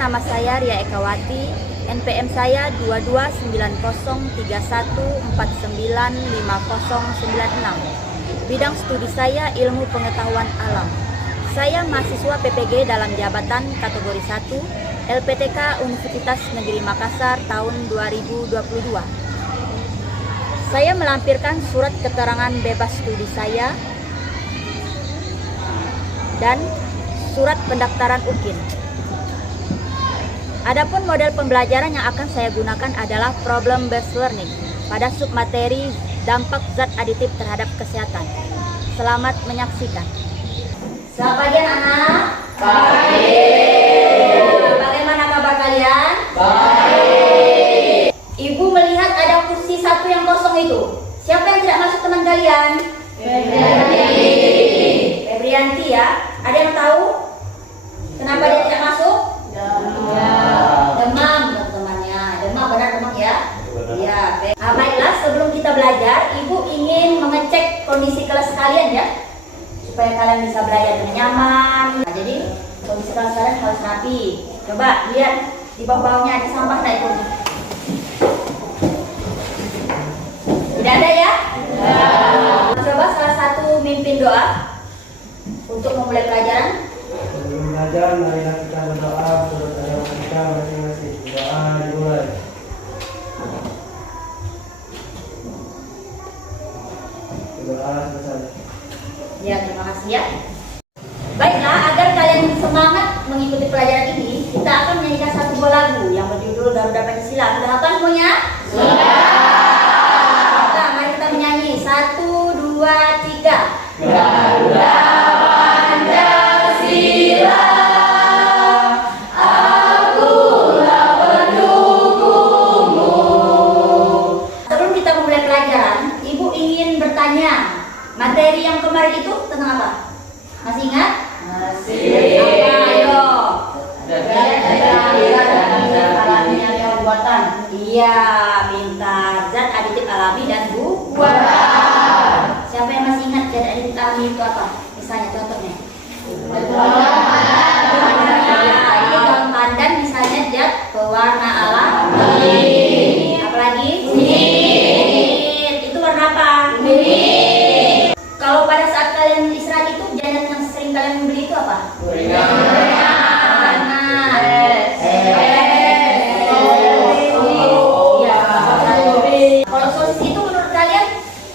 nama saya Ria Ekawati, NPM saya 229031495096. Bidang studi saya ilmu pengetahuan alam. Saya mahasiswa PPG dalam jabatan kategori 1 LPTK Universitas Negeri Makassar tahun 2022. Saya melampirkan surat keterangan bebas studi saya dan surat pendaftaran UKIN. Adapun model pembelajaran yang akan saya gunakan adalah problem based learning pada submateri dampak zat aditif terhadap kesehatan. Selamat menyaksikan. Selamat pagi anak-anak. Baik. Bagaimana kabar kalian? Baik. Ibu melihat ada kursi satu yang kosong itu. Siapa yang tidak masuk teman kalian? Febrianti ya. Ada yang tahu kenapa dia tidak masuk? Demam teman-temannya. Demam, benar demam ya? Iya. Baiklah, sebelum kita belajar, Ibu ingin mengecek kondisi kelas kalian ya, supaya kalian bisa belajar dengan nyaman. Nah, jadi kondisi kelas kalian harus rapi. Coba lihat di bawah-bawahnya ada sampah nggak Ibu? Tidak ada ya? Coba salah satu mimpin doa untuk memulai pelajaran. Sebelum belajar, marilah kita berdoa menurut agama kita masing-masing. Doa dimulai. Doa selesai. Ya, terima kasih ya. Baiklah, agar kalian semangat mengikuti pelajaran ini, kita akan menyanyikan satu buah lagu yang berjudul Garuda Pancasila. Sudah hafal semuanya? Sudah. Nah, mari kita menyanyi. 1, 2, 3. Garuda Pancasila, akulah pendukungmu. Sebelum kita memulai pelajaran, Ibu ingin bertanya, materi yang kemarin itu tentang apa? Masih ingat? Masih. Apa? Ayo. Buatan. Iya, pintar. Zat aditif alami dan buatan. Siapa yang masih ingat zat aditif alami itu apa? Misalnya contohnya. Ini daun pandan misalnya zat pewarna alami. Apalagi? Kunyit. Itu warna apa? Kuning. Kalau pada saat kalian istirahat itu jajan yang sering kalian beli itu apa? Kalau sosis itu menurut kalian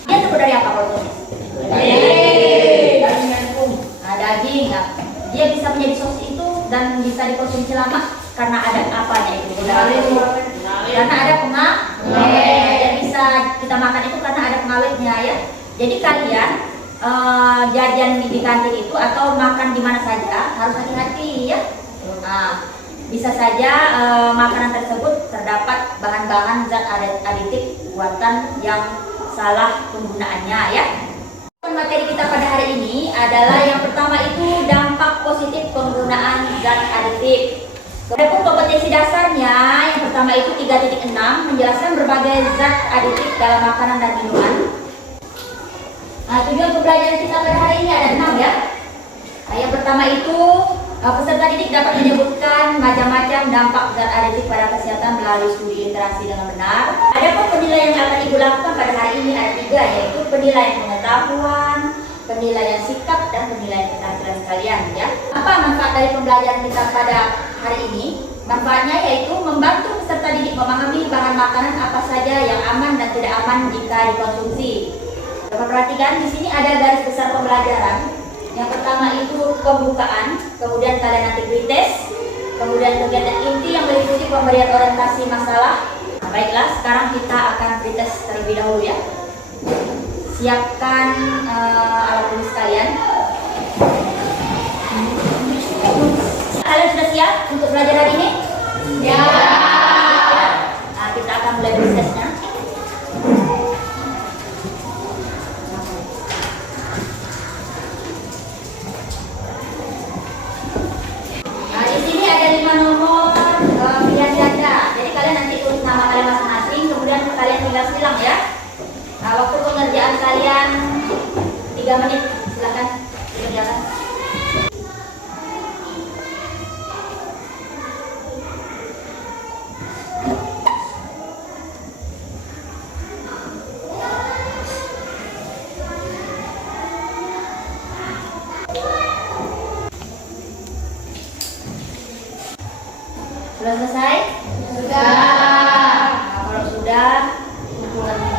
dia terbuat dari apa kalau sosis? Daging. Nah, dia bisa menjadi sosis itu dan bisa dikonsumsi lama karena ada apanya itu? Karena ada pengawet. Dia bisa kita makan itu karena ada pengawetnya ya. Jadi kalian jajan di kantin itu atau makan di mana saja harus hati-hati ya. Nah, bisa saja makanan tersebut terdapat bahan-bahan zat aditif buatan yang salah penggunaannya ya. Materi kita pada hari ini adalah yang pertama itu dampak positif penggunaan zat aditif. Adapun kompetensi dasarnya yang pertama itu 3.6 menjelaskan berbagai zat aditif dalam makanan dan minuman. Nah, tujuan pembelajaran kita pada hari ini ada 6 ya. Nah, yang pertama itu peserta didik dapat menyebutkan macam-macam dampak zat aditif pada kesehatan melalui studi interaksi dengan benar. Adapun penilaian yang akan Ibu lakukan pada hari ini ada 3, yaitu penilaian pengetahuan, penilaian sikap, dan penilaian keterampilan kalian ya. Apa manfaat dari pembelajaran kita pada hari ini? Manfaatnya yaitu membantu peserta didik memahami bahan makanan apa saja yang aman dan tidak aman jika dikonsumsi. Dapat perhatikan di sini ada garis besar pembelajaran. Yang pertama itu pembukaan, kemudian kalian nanti pretest, kemudian kegiatan inti yang meliputi pemberian orientasi masalah. Nah, baiklah, sekarang kita akan pretest terlebih dahulu ya. Siapkan alat tulis kalian. Kalian sudah siap untuk belajar hari ini? Ya. Nah, kita akan mulai pretestnya. Silang ya. Nah, waktu pengerjaan kalian 3 menit, silakan dikerjakan. Sudah selesai? Sudah. Nah, kalau sudah, kumpulan ini.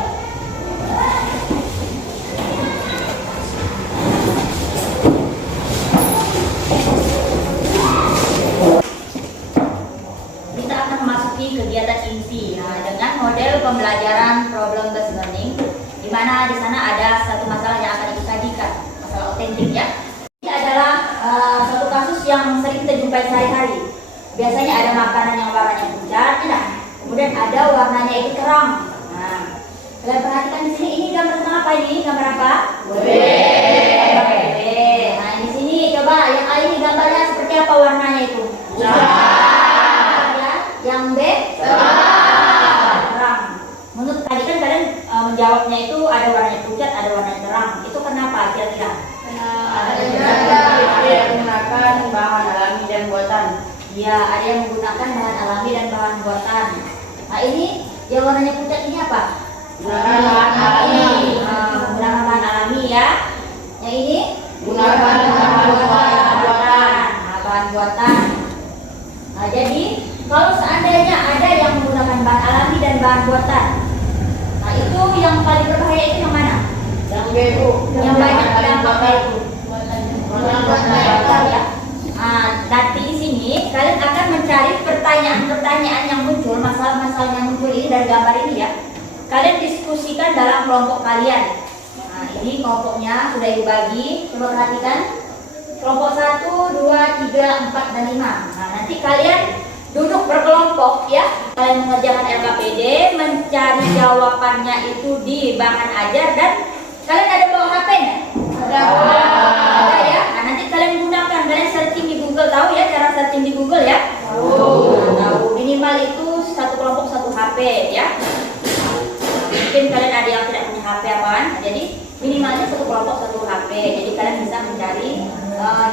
Kita akan memasuki kegiatan inti dengan model pembelajaran problem based learning, di mana di sana ada satu masalah yang akan disajikan, masalah otentik ya. Ini adalah suatu kasus yang sering kita jumpai sehari-hari. Biasanya ada makanan yang warnanya pucat, ya. Kemudian ada warnanya itu terang. Nah, kalian perhatikan di sini, ini gambar tentang apa ini? Gambar apa? Gambar W. Nah, di sini coba yang A ini gambarnya seperti apa warnanya itu? Ya, yang B? Terang. Menurut tadi kan kalian menjawabnya itu ada warnanya pucat, ada warnanya terang. Itu kenapa kira-kira? Ada yang menggunakan bahan alami dan buatan. Ya, ada yang menggunakan bahan alami dan bahan buatan. Nah, ini yang warnanya pucat ini apa? Menggunakan bahan alami. Menggunakan bahan alami ya. Yang ini? Menggunakan bahan buatan. Nah, bahan buatan. Nah, jadi kalau seandainya ada yang menggunakan bahan alami dan bahan buatan, nah itu yang paling berbahaya itu yang mana? Yang B, Bu. Yang banyak dampaknya itu. Buatan. Ya. Nanti di sini kalian akan mencari pertanyaan-pertanyaan yang muncul, masalah-masalah yang muncul ini dari gambar ini ya. Kalian diskusikan dalam kelompok kalian. Nah, ini kelompoknya sudah dibagi. Coba perhatikan. Kelompok 1, 2, 3, 4, dan 5. Nah, nanti kalian duduk berkelompok ya. Kalian mengerjakan LKPD, mencari jawabannya itu di bahan ajar, dan kalian ada bawa HP-nya? Ada ya. Nah, nanti kalian gunakan, kalian searching di Google, tahu ya cara searching di Google ya? Tahu. Minimal itu satu kelompok satu HP ya. Mungkin kalian ada yang tidak punya HP apaan, jadi minimalnya satu kelompok satu HP. Jadi kalian bisa mencari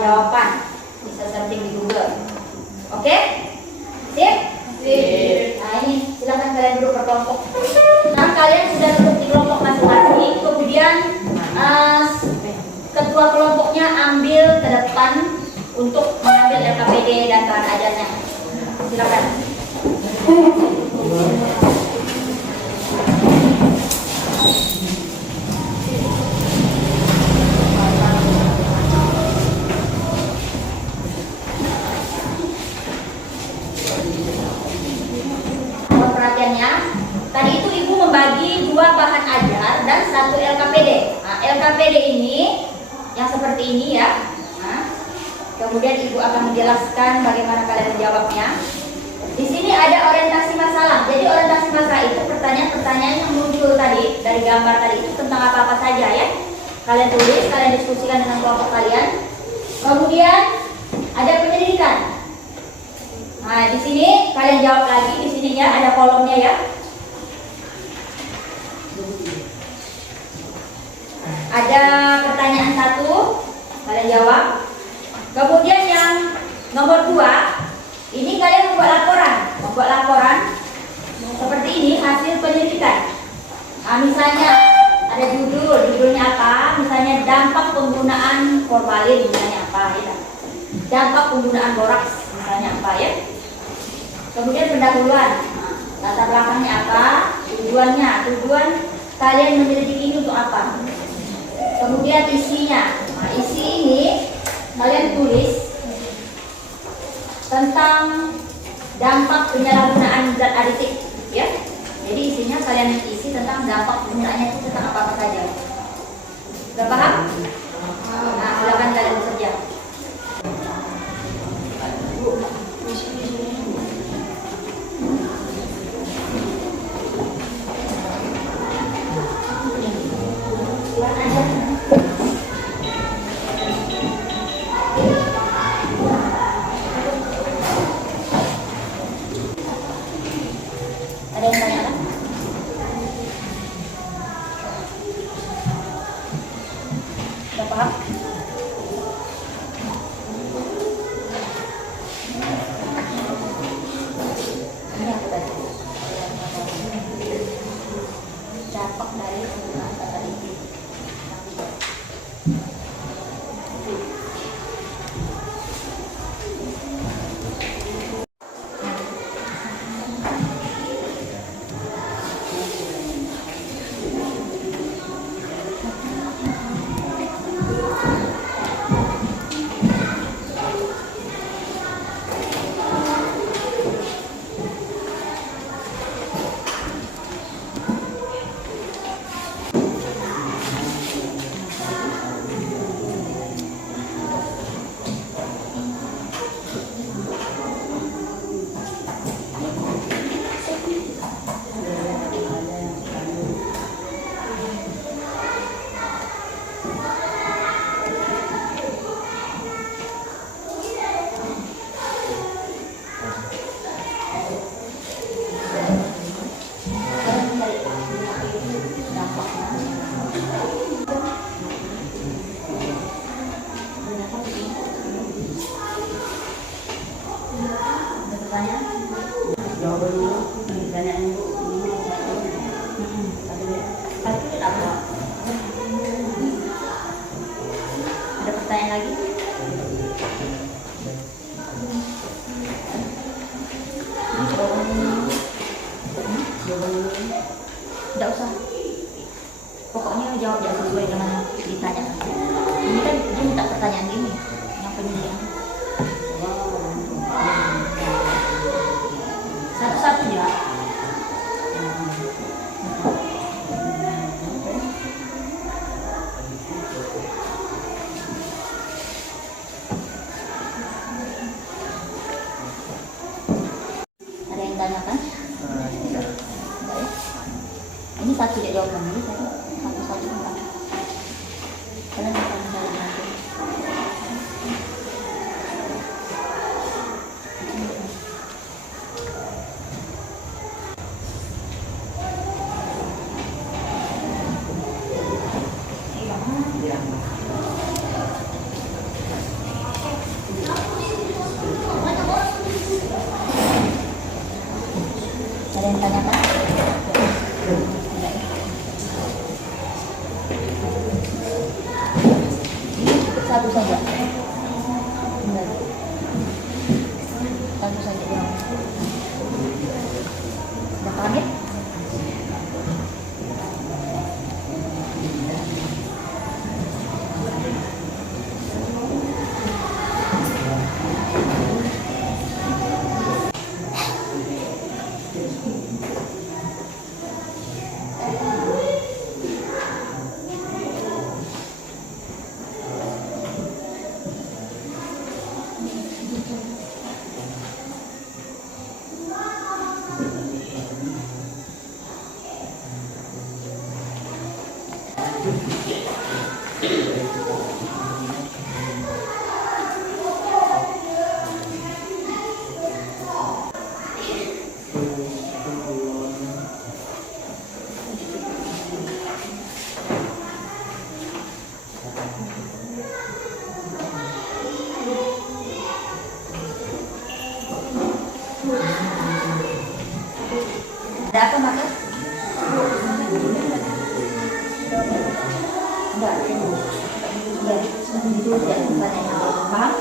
jawaban, bisa searching di Google. Oke? Sip? Nah, ini silakan kalian duduk berkelompok. Nah, kalian sudah duduk di kelompok masing-masing, kemudian ketua kelompoknya ambil ke depan untuk mengambil LKPD dan bahan ajarnya. Silakan. Perhatiannya, tadi itu ibu membagi 2 bahan ajar dan 1 LKPD. Nah, LKPD ini yang seperti ini ya. Nah, kemudian ibu akan menjelaskan bagaimana kalian menjawabnya. Di sini ada orientasi masalah. Jadi orientasi masalah itu pertanyaan-pertanyaan yang muncul tadi dari gambar tadi itu tentang apa-apa saja ya. Kalian tulis, kalian diskusikan dengan kelompok kalian. Kemudian ada penyelidikan. Nah, di sini kalian jawab lagi. Di sini ya ada kolomnya ya. Ada pertanyaan 1, kalian jawab. Kemudian yang nomor 2, ini kalian membuat laporan seperti ini hasil penyelidikan. Nah, misalnya ada judulnya apa? Misalnya dampak penggunaan formalin, misalnya apa ya? Dampak penggunaan boraks, misalnya apa ya? Kemudian pendahuluan, latar belakangnya apa? Tujuan kalian menyelidiki ini untuk apa? Kemudian isinya, nah, isi ini kalian tulis tentang dampak penyalahgunaan zat aditif, ya. Jadi isinya kalian isi tentang dampak penggunaannya itu tentang apa saja. Sudah paham? Nah, silakan kalian bekerja. Silakan aja. Ada yang tanya apa? Sudah paham? Ini apa tadi? Dampak dari penggunaan zat aditif. Satu tidak apa. Ada pertanyaan lagi? Tidak usah. Pokoknya jawab yang sesuai dengan ditanya. Ini kan dia minta pertanyaan gini, yang penyelidikan. Satu-satu ya. Ada yang tanyakan? Enggak ya? Ini satu dia jawab lagi, satu-satu enggak. Kalian akan mencari nanti. Ada yang tanyakan? Satu saja. Benar. Satu saja ya. Sudah pamit? Ada apa, Maka? Enggak. Ya, itu tidak pertanyaan. Paham?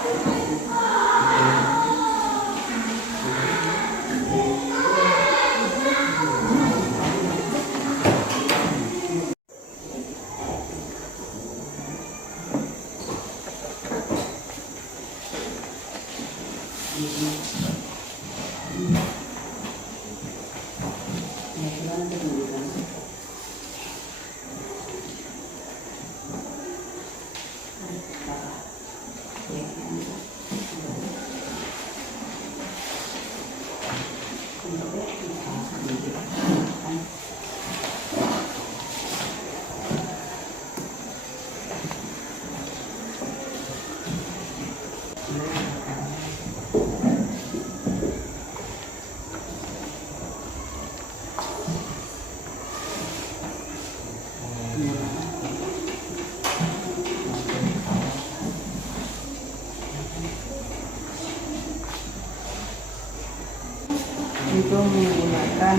Itu menggunakan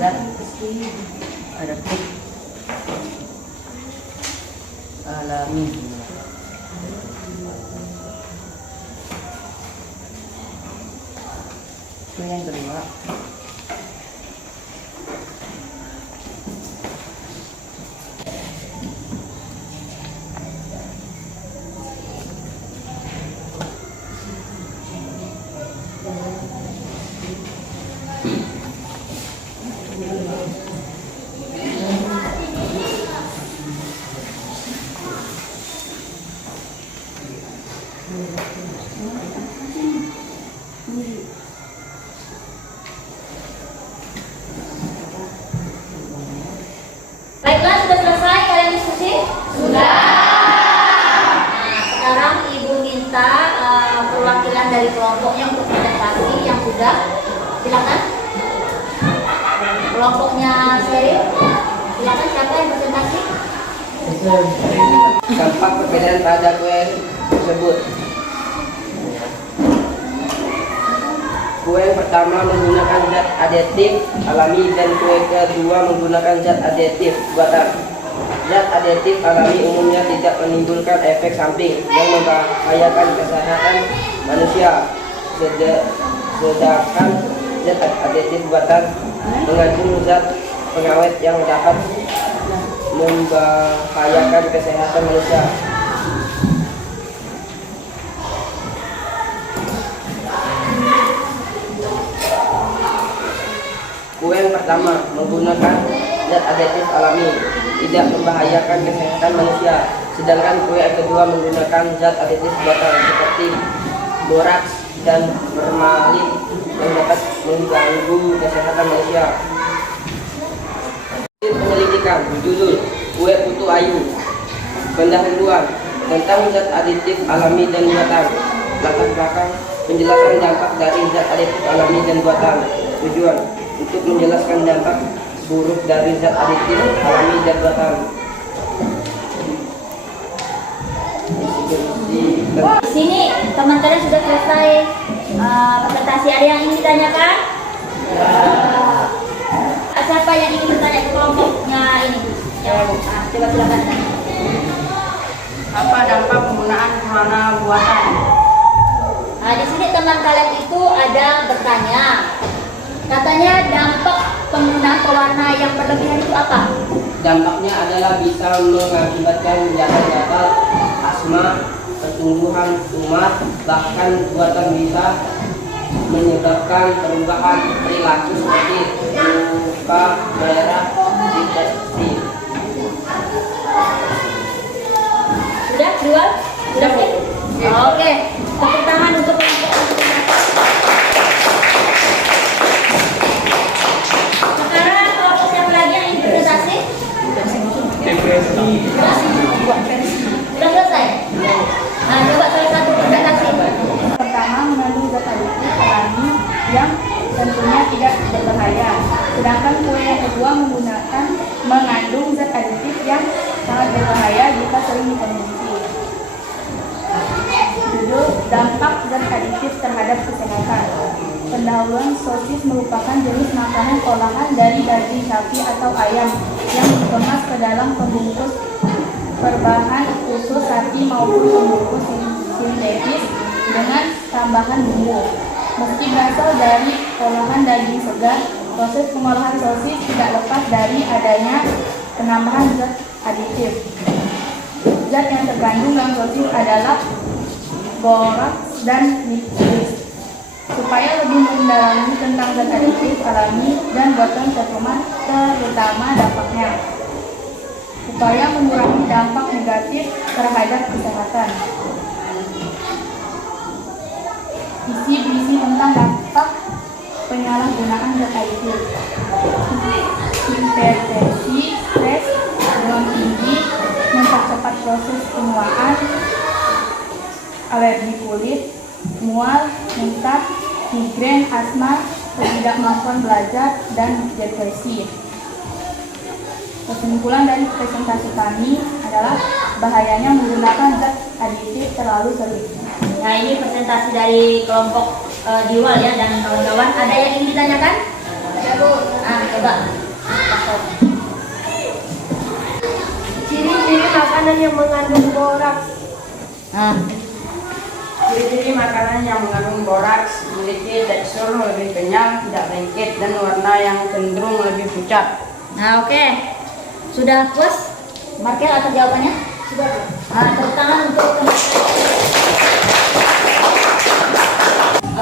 zat adaptif alami. Itu yang kedua. Baiklah, sudah selesai kalian diskusi? Sudah. Nah, sekarang Ibu minta perwakilan dari kelompoknya untuk presentasi yang sudah. Silakan. Kelompoknya Seril. Silakan, siapa yang presentasi? Dampak perbedaan pada kue tersebut. Kue yang pertama menggunakan zat aditif alami dan kue kedua menggunakan zat aditif buatan. Zat aditif alami umumnya tidak menimbulkan efek samping yang membahayakan kesehatan manusia. Sedangkan zat aditif buatan mengandung zat pengawet yang dapat membahayakan kesehatan manusia. Kue yang pertama menggunakan zat aditif alami tidak membahayakan kesehatan manusia, sedangkan kue yang kedua menggunakan zat aditif buatan seperti boraks dan formalin yang dapat mengganggu kesehatan manusia. Penyelidikan judul kue putu ayu. Pendahuluan tentang zat aditif alami dan buatan. Latar belakang penjelasan dampak dari zat aditif alami dan buatan. Tujuan untuk menjelaskan dampak buruk dari zat aditif alami dan buatan. Di sini teman kalian sudah selesai presentasi. Ada yang ingin ditanyakan? Siapa yang ingin bertanya ke kelompoknya ini? Coba silakan. Apa dampak penggunaan pewarna buatan? Di sini teman kalian itu ada bertanya. Katanya dampak penggunaan pewarna yang berlebihan itu apa? Dampaknya adalah bisa mengakibatkan gatal-gatal, asma, pertumbuhan tumor, bahkan buatan bisa menyebabkan perubahan perilaku seperti luka, merah, depresi. Sudah dua? Sudah sih? Oke. Tepuk tangan untuk sekarang kelompok siapa lagi yang ingin presentasi? Sudah selesai? Nah, coba salah satu presentasi. Pertama, mengandung zat aditif alami yang tentunya tidak berbahaya. Sedangkan kue yang kedua mengandung zat aditif yang sangat berbahaya jika sering dikonsumsi. Judul dampak zat aditif terhadap kesehatan. Pendahuluan, sosis merupakan jenis makanan olahan dari daging sapi atau ayam yang dikemas ke dalam pembungkus berbahan usus sapi maupun pembungkus sintetis dengan tambahan bumbu. Meski berasal dari olahan daging segar, proses pengolahan sosis tidak lepas dari adanya penambahan zat aditif. Zat yang terkandung dalam sosis adalah boraks dan nitrit. Supaya lebih mendalami tentang zat aditif alami dan buatan terutama dampaknya. Upaya mengurangi dampak negatif terhadap kesehatan. Isi tentang dampak penyalahgunaan zat aditif. Hipertensi, stres, demam tinggi, mempercepat proses penuaan, alergi kulit, mual, muntah, migrain, asma, ketidakmampuan belajar, dan depresi. Kesimpulan dari presentasi kami adalah bahayanya menggunakan zat aditif terlalu sering. Nah, ini presentasi dari kelompok Diwal ya dan kawan-kawan. Ada yang ingin ditanyakan? Ya, Bu. Coba. Ciri-ciri makanan yang mengandung boraks. Ciri-ciri makanan yang mengandung boraks memiliki tekstur lebih kenyal, tidak lengket, dan warna yang cenderung lebih pucat. Nah, oke. Sudah puas? Markel atas jawabannya? Sudah. Tepuk tangan untuk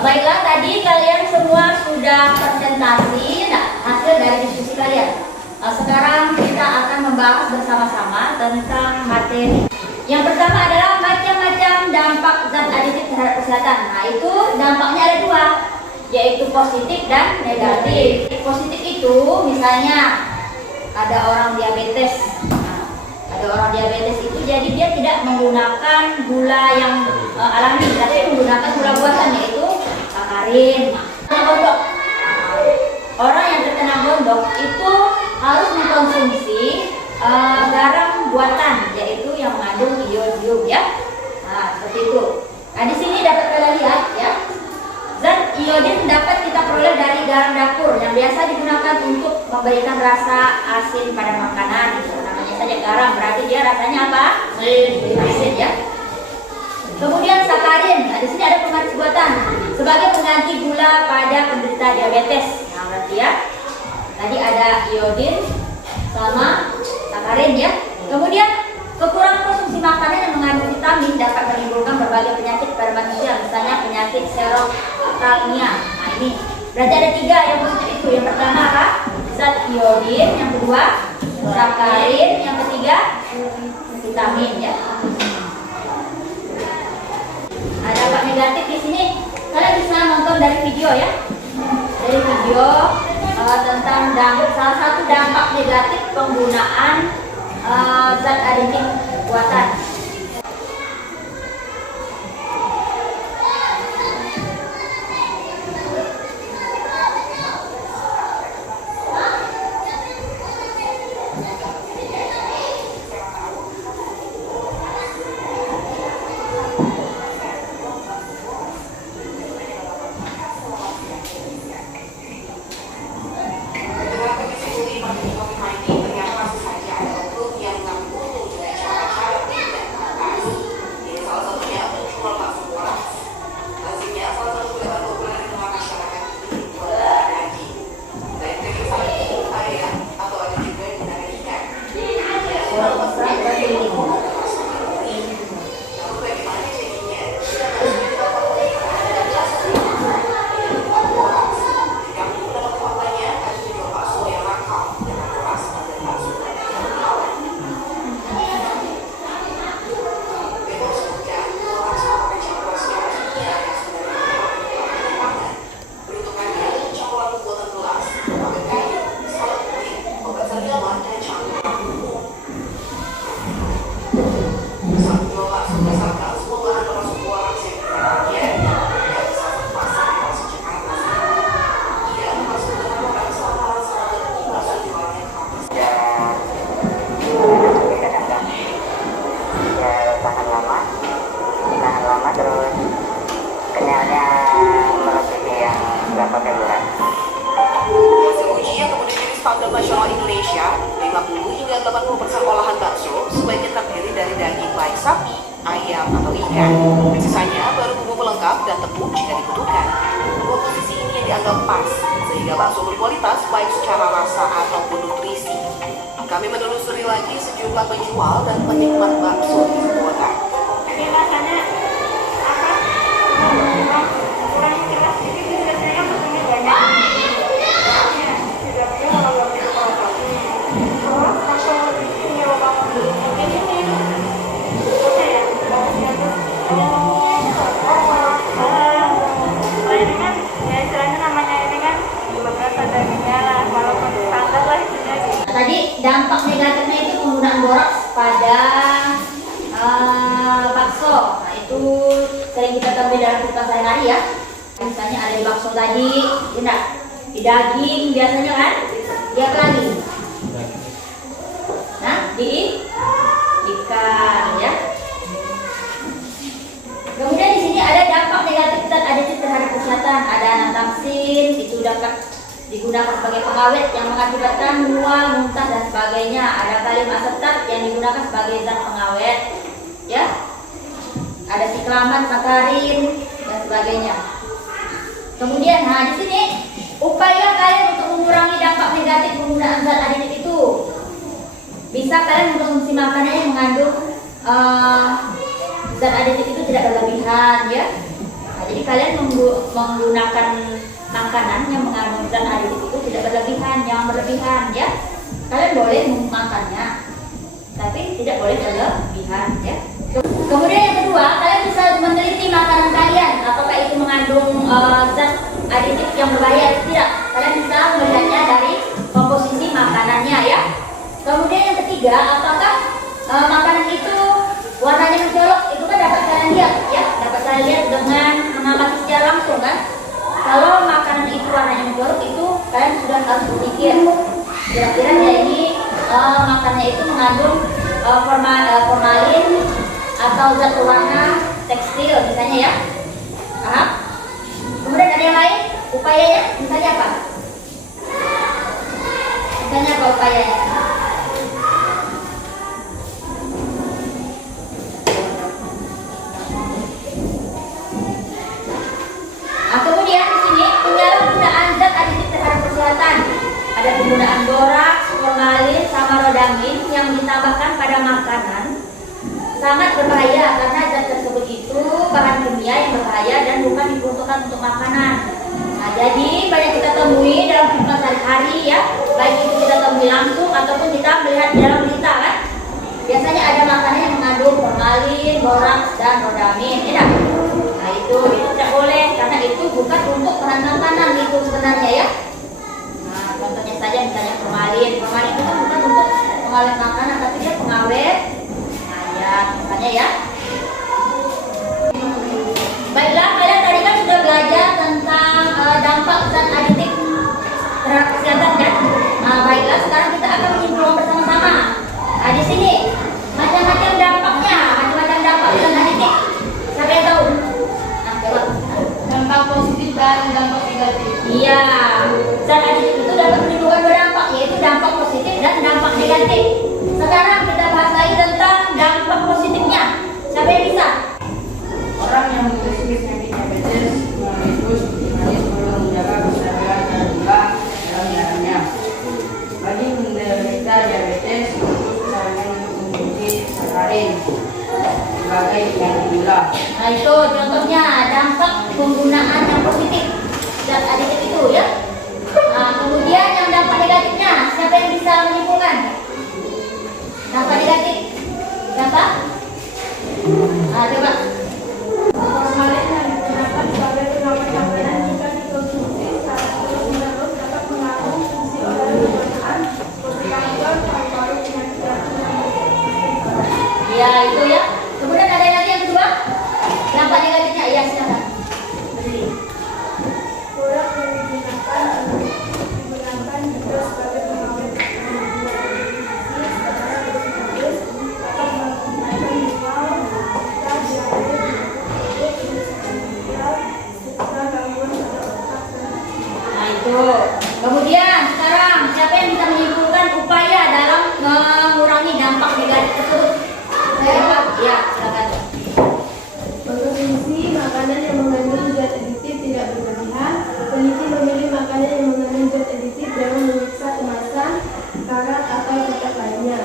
baiklah, tadi kalian semua sudah presentasi hasil dari diskusi kalian. Sekarang kita akan membahas bersama-sama tentang materi. Yang pertama adalah macam-macam dampak zat aditif terhadap kesehatan. Nah, itu dampaknya ada dua, yaitu positif dan negatif. Positif itu misalnya ada orang diabetes. Nah, ada orang diabetes itu jadi dia tidak menggunakan gula yang alami, tapi menggunakan gula buatan, yaitu sakarin. Gondok. Orang yang terkena gondok itu harus mengkonsumsi garam buatan, yaitu yang mengandung iodium ya. Nah, seperti itu. Nah, di sini dapat kalian lihat ya. Zat iodium dapat garam dapur yang biasa digunakan untuk memberikan rasa asin pada makanan. Namanya saja garam, berarti dia rasanya apa? Asin ya. Kemudian sakarin, nah, di sini ada pengganti buatan sebagai pengganti gula pada penderita diabetes. Nah, berarti ya tadi ada iodin sama sakarin ya. Kemudian kekurangan konsumsi makanan yang mengandung vitamin dapat menimbulkan berbagai penyakit pada manusia, misalnya penyakit serotalgia. Nah ini berarti ada 3 yang positif itu. Yang pertama apa? Zat iodin, yang kedua sakarin, yang ketiga vitamin ya. Ada dampak negatif di sini. Kalian bisa nonton dari video ya. Dari video tentang salah satu dampak negatif penggunaan zat aditif buatan. Terus kenyalnya melebihi yang berapa kilogram. Hasil uji yang kemudian jadi standar nasional Indonesia, 50 hingga 80% olahan bakso sebaiknya terdiri dari daging baik sapi, ayam, atau ikan. Sisanya baru bumbu pelengkap dan tepung jika dibutuhkan. Komposisi ini yang dianggap pas, sehingga bakso berkualitas baik secara rasa ataupun nutrisi. Kami menelusuri lagi sejumlah penjual dan penikmat bakso di ibu kota. Ini rasanya kurang jelas sedikit, biasanya mesinnya banyak. Tidaknya kalau lebih terus bakso ini banget. Mungkin ini apa ya? Ini kan ya istilahnya namanya ini kan bekas dagingnya lah, walaupun standar lah isinya gitu. Tadi dampak negatifnya itu penggunaan boraks pada bakso. Nah itu sering kita temui dalam kehidupan sehari-hari ya. Misalnya ada di bakso tadi, enggak di daging biasanya kan? Dia apa lagi? Nah di ikan ya. Kemudian di sini ada dampak negatif zat aditif terhadap kesehatan. Ada natamsin, itu dapat digunakan sebagai pengawet yang mengakibatkan mual, muntah dan sebagainya. Ada kalium asetat yang digunakan sebagai zat pengawet, ya. Ada siklamat, sakarin dan sebagainya. Kemudian, nah di sini upaya kalian untuk mengurangi dampak negatif penggunaan zat aditif itu. Bisa kalian mengkonsumsi makanan yang mengandung zat aditif itu tidak berlebihan, ya. Nah, jadi kalian menggunakan makanan yang mengandung zat aditif itu tidak berlebihan, jangan berlebihan ya. Kalian boleh memakannya, tapi tidak boleh berlebihan ya. Kemudian yang kedua, kalian bisa meneliti makanan kalian apakah itu mengandung zat aditif yang berbahaya atau tidak. Kalian bisa melihatnya dari komposisi makanannya ya. Kemudian yang ketiga, apakah makanan itu warnanya mencolok, itu kan dapat kalian lihat ya, dapat kalian lihat dengan mengamati secara langsung kan. Kalau makanan itu warnanya mencolok, itu kalian sudah harus berpikir kira-kira jadi makanannya itu mengandung formalin atau zat pewarna tekstil misalnya ya. Kemudian ada yang lain, Upayanya misalnya apa? Misalnya apa upayanya? Kemudian di sini penyalahgunaan zat aditif terhadap kesehatan. Ada penggunaan boraks, formalin, sama rodamin yang ditambahkan pada makanan sangat berbahaya karena zat tersebut itu bahan kimia yang berbahaya dan bukan diperuntukkan untuk makanan. Nah, jadi banyak kita temui dalam kehidupan sehari-hari ya, baik itu kita temui langsung ataupun kita melihat di dalam berita kan. Biasanya ada makanan yang mengandung formalin, boraks, dan rodamin, ya. Nah itu tidak boleh karena itu bukan untuk bahan makanan itu sebenarnya ya. Nah contohnya saja misalnya formalin itu kan bukan untuk pengawet makanan tapi dia pengawet. Nah ya misalnya ya. Baiklah, kalian tadi kan sudah belajar tentang dampak zat aditif terhadap kesehatan kan. Nah baiklah, sekarang kita akan menyimpulkan bersama-sama. Nah di sini macam-macam dampaknya, macam-macam dampak zat aditif. Siapa yang tahu? Dampak positif dan dampak negatif. Iya, zat aditif itu dapat menimbulkan dua dampak, yaitu dampak positif dan dampak negatif. Sekarang kita bahas lagi tentang dampak positifnya. Siapa yang bisa? Orang yang memiliki penyakit diabetes mengandung manis perlu menjaga kestabilan kadar gula dalam darahnya. Bagi penderita diabetes, sarankan untuk mengonsumsi sakarin sebagai pengganti gula. Nah itu contohnya dampak penggunaan yang positif zat aditif itu ya. Nah kemudian yang dampak negatifnya, siapa yang bisa menyimpulkan? Dampak negatif, siapa? Nah coba. Formalin yang digunakan sebagai pengawet makanan jika dikonsumsi secara terus-menerus dapat mengganggu fungsi organ pencernaan seperti kanker, paru-paru, penyakit jantung. Ya itu ya. Kemudian ada lagi yang kedua, dampak negatifnya. Ya silakan. Berdiri. Produk yang digunakan juga sebagai pengawet makanan secara terus-menerus dapat mengakibatkan mual, gatal, diabetes, serta gangguan pada otak dan Nah itu. Kemudian sekarang siapa yang bisa menyimpulkan upaya dalam mengurangi dampak negatif tersebut? Siapa? Ya silakan. mengkonsumsi makanan yang mengandung zat aditif tidak berlebihan. Peneliti memilih makanan yang mengandung zat aditif dengan memeriksa kemasan, karat atau tetap lainnya.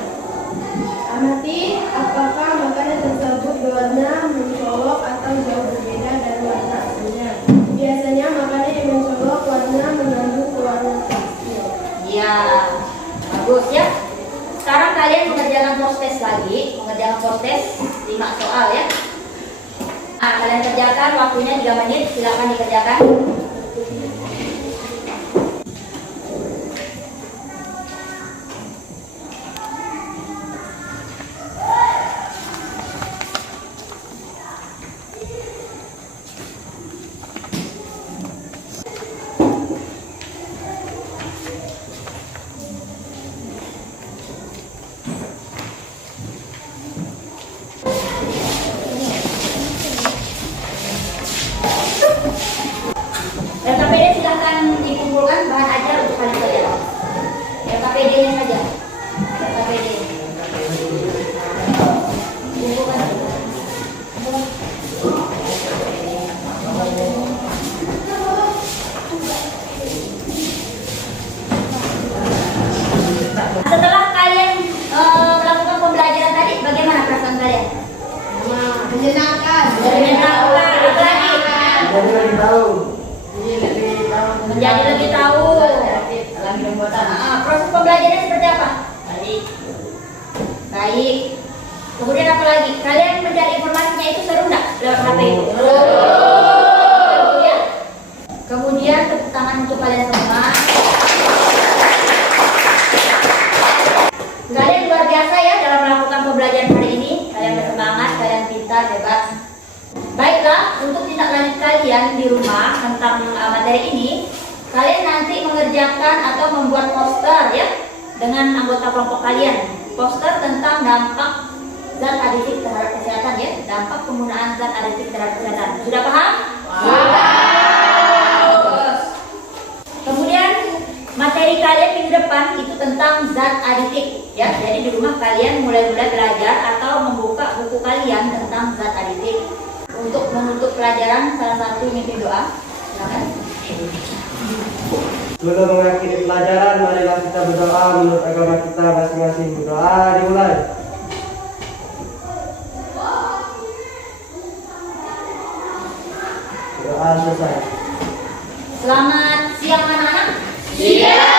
Amati apakah makanan tersebut berwarna mencolok atau jauh berbeda dari warna aslinya. Biasanya makanan yang mencolok warna mengandung pewarna tekstil. Ya bagus ya. Sekarang kalian mengerjakan proses lagi, mengerjakan proses 5 soal ya. Nah, kalian kerjakan waktunya 3 menit, silakan dikerjakan. LKPD silahkan dikumpulkan bahan ajar untuk kalian. LKPD-nya saja. LKPD. Kumpulkan. Setelah kalian melakukan pembelajaran tadi, bagaimana perasaan kalian? Menyenangkan. Menyenangkan. Apa lagi? Jadi lebih tahu. Menjadi lebih tahu. Proses pembelajarannya seperti apa? Baik. Kemudian apa lagi? Kalian mencari informasinya itu seru nggak lewat HP itu? Kemudian tepuk tangan untuk kalian semua. Kalian luar biasa ya dalam melakukan pembelajaran hari ini. Kalian bersemangat, kalian pintar, hebat. Baiklah, untuk tindak lanjut kalian di rumah tentang materi ini, kalian nanti mengerjakan atau membuat poster ya dengan anggota kelompok kalian. Poster tentang dampak zat aditif terhadap kesehatan ya, dampak penggunaan zat aditif terhadap kesehatan. Sudah paham? Sudah. materi kalian minggu depan itu tentang zat aditif ya. Jadi di rumah kalian mulai-mulai belajar atau membuka buku kalian tentang zat aditif. Untuk menutup pelajaran salah satu mimpi doa. Silakan. Sebelum mengakhiri pelajaran, marilah kita berdoa menurut agama kita masing-masing. Berdoa dimulai. Doa selesai. Selamat siang anak-anak. Siap.